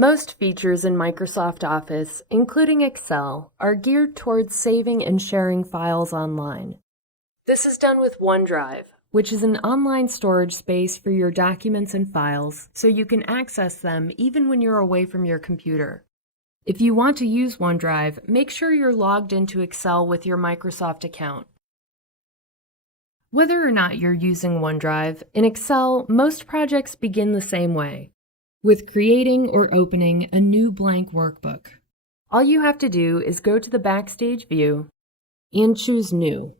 Most features in Microsoft Office, including Excel, are geared towards saving and sharing files online. This is done with OneDrive, which is an online storage space for your documents and files, so you can access them even when you're away from your computer. If you want to use OneDrive, make sure you're logged into Excel with your Microsoft account. Whether or not you're using OneDrive, in Excel, most projects begin the same way, with creating or opening a new blank workbook. All you have to do is go to the Backstage view and choose New.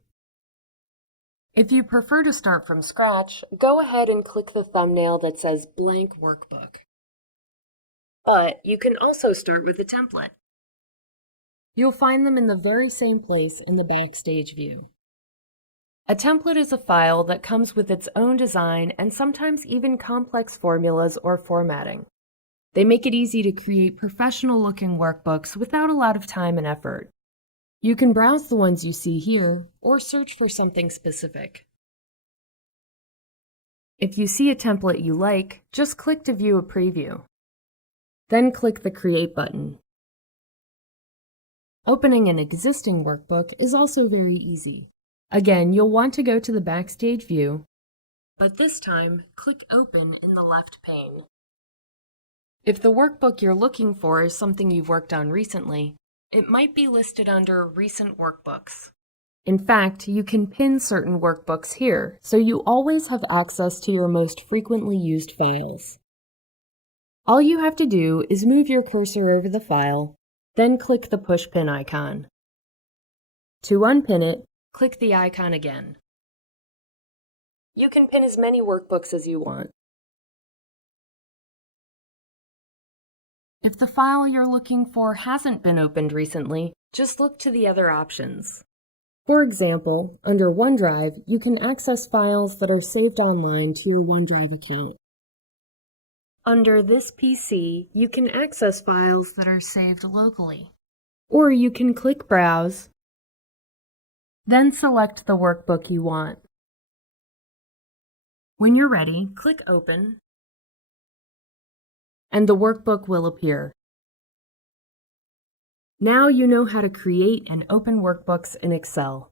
If you prefer to start from scratch, go ahead and click the thumbnail that says Blank Workbook. But you can also start with a template. You'll find them in the very same place in the Backstage view. A template is a file that comes with its own design and sometimes even complex formulas or formatting. They make it easy to create professional-looking workbooks without a lot of time and effort. You can browse the ones you see here or search for something specific. If you see a template you like, just click to view a preview. Then click the Create button. Opening an existing workbook is also very easy. Again, you'll want to go to the Backstage view, but this time, click Open in the left pane. If the workbook you're looking for is something you've worked on recently, it might be listed under Recent Workbooks. In fact, you can pin certain workbooks here, so you always have access to your most frequently used files. All you have to do is move your cursor over the file, then click the push pin icon. To unpin it, click the icon again. You can pin as many workbooks as you want. If the file you're looking for hasn't been opened recently, just look to the other options. For example, under OneDrive, you can access files that are saved online to your OneDrive account. Under this PC, you can access files that are saved locally. Or you can click Browse, then select the workbook you want. When you're ready, click Open, and the workbook will appear. Now you know how to create and open workbooks in Excel.